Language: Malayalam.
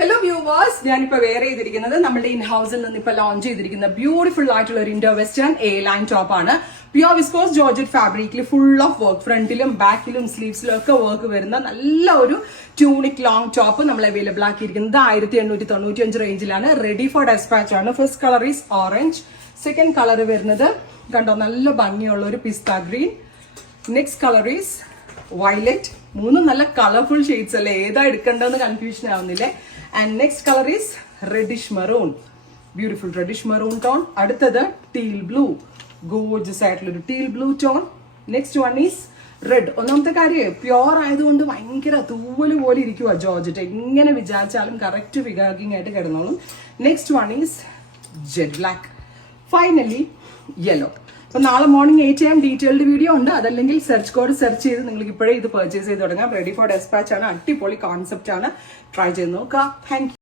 ഹലോ വ്യൂവേഴ്സ്, ഞാനിപ്പോൾ വെയർ ചെയ്തിരിക്കുന്നത് നമ്മുടെ ഇൻ ഹൗസിൽ നിന്ന് ഇപ്പോൾ ലോഞ്ച് ചെയ്തിരിക്കുന്ന ബ്യൂട്ടിഫുൾ ആയിട്ടുള്ള ഒരു Indo western A line top ആണ്. പ്യുവർ വിസ്കോസ് ജോർജറ്റ് ഫാബ്രിക്കിൽ ഫുൾ ഓഫ് വർക്ക്, ഫ്രണ്ടിലും ബാക്കിലും സ്ലീവ്സിലും ഒക്കെ വർക്ക് വരുന്ന നല്ല ഒരു ട്യൂണിക് ലോങ് ടോപ്പ് നമ്മൾ അവൈലബിൾ ആക്കിയിരിക്കുന്നത് 1895 റേഞ്ചിലാണ്. റെഡി ഫോർ ഡെസ്പാച്ച് ആണ്. First colour is orange, second colour വരുന്നത് കണ്ടോ നല്ല ഭംഗിയുള്ള ഒരു pista green, next colour is violet. മൂന്നും നല്ല കളർഫുൾ ഷെയ്ഡ്സ് അല്ലേ, ഏതാ എടുക്കേണ്ടതെന്ന് കൺഫ്യൂഷൻ ആവുന്നില്ലേ. And next colour is reddish maroon, beautiful reddish maroon tone. അടുത്തത് ടീൽ ബ്ലൂ, ഗോർജസ് ആയിട്ടുള്ള ഒരു teal blue tone. Next one is red. ഒന്നാമത്തെ കാര്യം പ്യോർ ആയതുകൊണ്ട് ഭയങ്കര തൂവല് പോലെ ഇരിക്കുക ജോർജറ്റ്, എങ്ങനെ വിചാരിച്ചാലും കറക്റ്റ് ഫിഗറിംഗ് ആയിട്ട് കിടന്നോളും. Next one is jet black. Finally yellow. അപ്പൊ നാളെ മോർണിംഗ് 8 AM ഡീറ്റെയിൽഡ് വീഡിയോ ഉണ്ട്. അതല്ലെങ്കിൽ സെർച്ച് കോഡ് സെർച്ച് ചെയ്ത് നിങ്ങൾക്ക് ഇപ്പോഴേ ഇത് പർച്ചേസ് ചെയ്ത് തുടങ്ങാം. റെഡി ഫോർ ഡെസ്പാച്ച് ആണ്. അടിപൊളി കോൺസെപ്റ്റ് ആണ്. ട്രൈ ചെയ്ത് നോക്കാം. Thank you.